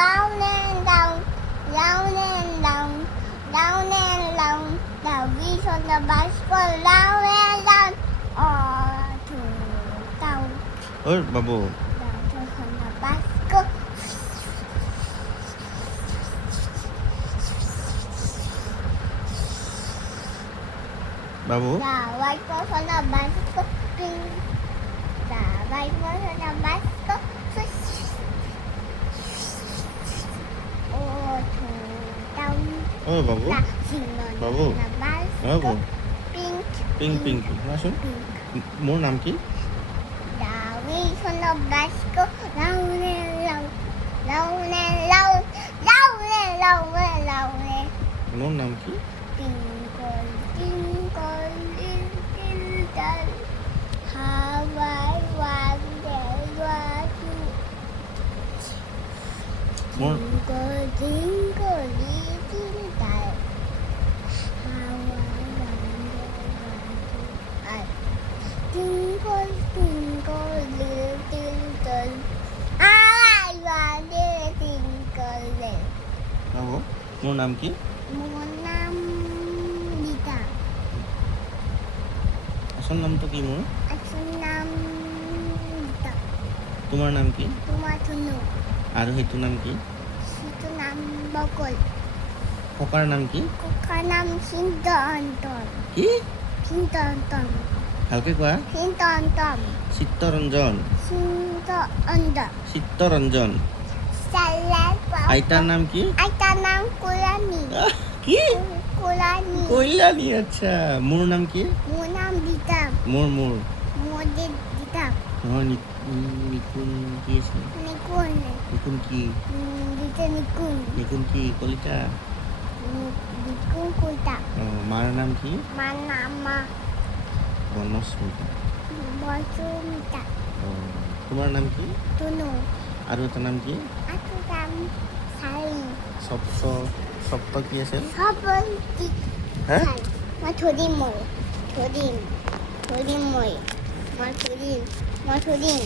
Round and round, round and round, round and round. The wheels on the bicycle round and round. All to down. ওই বাবু The wheels on the bicycle. Babu The white horse on the bicycle. Ping. The white horse on the bicycle. All to down. ওই বাবু The signal Babu on the Babu bicycle. Pink. Pink pink আসুন Pink. মোর নাম কি The wheels on the bicycle round and round, round and round, round and round and round and মোর নাম কি twinkle, twinkle, little star, how I wonder what you more twinkle, twinkle, little star, how I wonder what you are. Twinkle, twinkle, little star, how I wonder twinkle little. বাবু মোর নাম কি মোর নাম রীতা। আসল নাম তো কি মোর আসল নাম রীতা। তোমার নাম কি তোমার ধনু। আর হেতু নাম কি সিটু নাম বকল। খোকার নাম কি কুকার নাম সিদ্ধ অন্তম। কি সিদ্ধ অন্তম। ভালকে কোৱা সিদ্ধ অন্তম। চিত্তৰঞ্জন সিদ্ধ অন্ত। চিত্তৰঞ্জন সালাদ আইতার নাম কি আইতার নাম কোলানি। কি কোলানি। কল্যাণী আচ্ছা মোর নাম কি মোর নাম রীতা। মোর মোর মোদের রীতা। নহয় নিকুন কি আছে নিকুন। নিকুন কি রীতা নিকুন। নিকুন কি কলিতা নিকুন কইতা। মার নাম কি মার নাম মা বনস্মিতা বসুমিতা। তোমাৰ নাম কি তনু। আৰু এটা নাম কি আটো নাম চাৰি। সপ্ত সপ্ত কি আছিল সবন্তি। হা মই ধৰিম মই ধৰিম ধৰিম মই ধৰিম মই ধৰিম